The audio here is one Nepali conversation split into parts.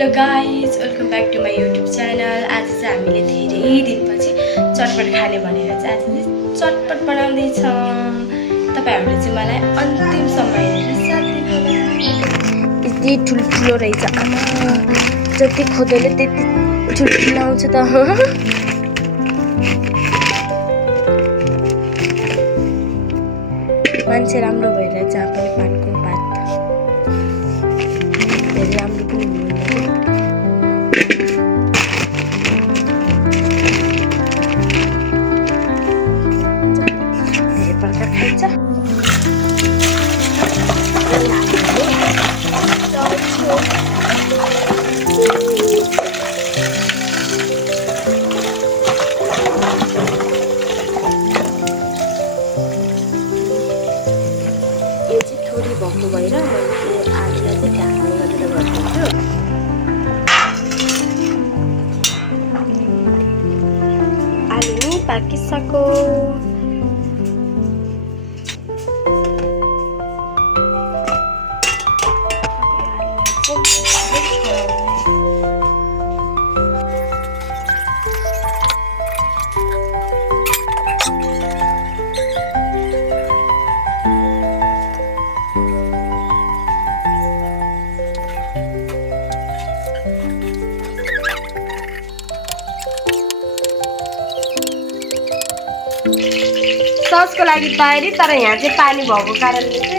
Hello guys, welcome back to my YouTube channel. आज चाहिँ हामीले धेरै दिनपछि चटपट खाने भनेर चाहिँ आज चाहिँ चटपट बनाउँदैछौँ। तपाईँहरूले चाहिँ मलाई अन्तिमसम्म हेरेर साथ दिनुहोला। यति ठुल्ठुलो रहेछ, आमा जति खोज्दैले त्यति ठुल्ठुलो आउँछ त। मान्छे राम्रो भएर जहाँ पनि पातको पात धेरै राम्रो पनि हुनुहुन्न। धेरै प्रकार खाइन्छ। यो चाहिँ थोरै भएको भएर मैले आलुलाई चाहिँ ढाक्ने गरेर गरिदिन्छु। आलु नि पाकिसक्यो। ससको लागि तयारी, तर यहाँ चाहिँ पानी भएको कारणले चाहिँ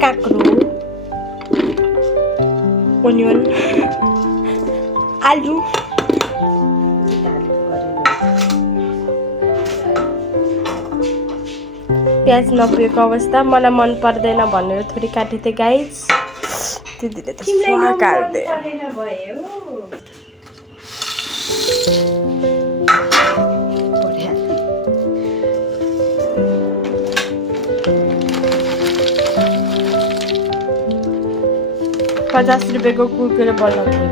काँक्रो, ओनियन, आलु, प्याज नपुगेको अवस्था। मलाई मन पर्दैन भनेर थोरै काटेको थिएँ गाइज, त्यतिले त काट्दै। ₹50 को कुरकुरे बनाउँछु।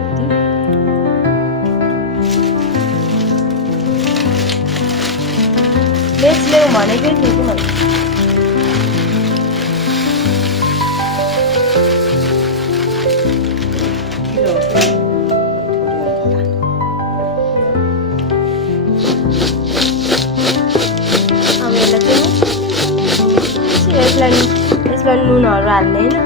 बेच्ने भनेकै थिएँ कि मैले। अब यसमा नुनहरू हाल्ने होइन।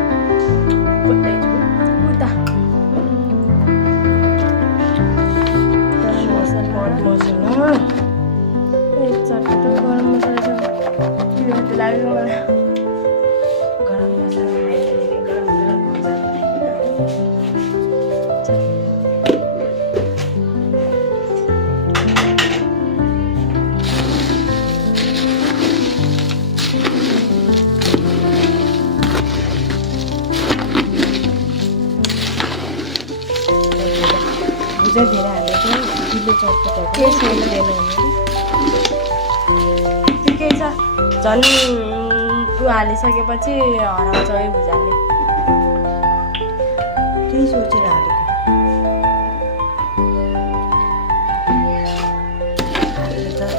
धेरै हालेको ढिलो चटपटहरू ठिकै छ। झन् टु हालिसकेपछि हराउँछ है भुजाले, त्यही सोचेर हालेको।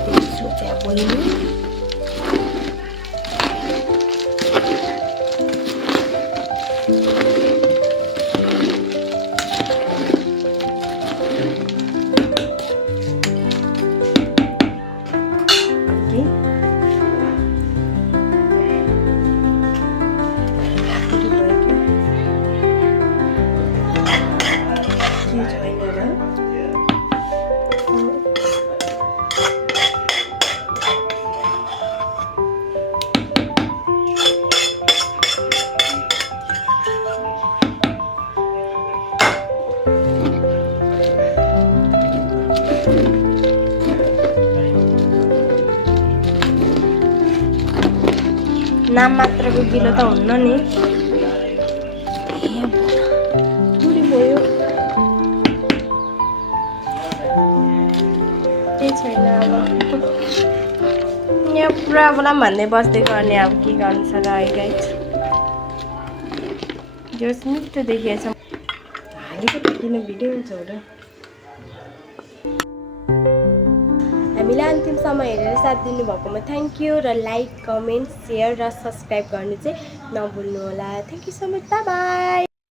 त्यही सोचे बहिनी। नाम मात्रको गिलो त हुन्न नि। थोरै भयो केही छैन अब यहाँ पुरा बोला भन्दै बस्दै गर्ने अब के गर्नु छ र है गाइस। जो मिठो देखिएछ हालेको किन भिडियो हुन्छ होला। हामीलाई अन्तिमसम्म हेरेर साथ दिनुभएकोमा थ्याङ्क यू र लाइक कमेन्ट सेयर र सब्सक्राइब गर्नु चाहिँ नभुल्नु होला। Thank you so much, by by.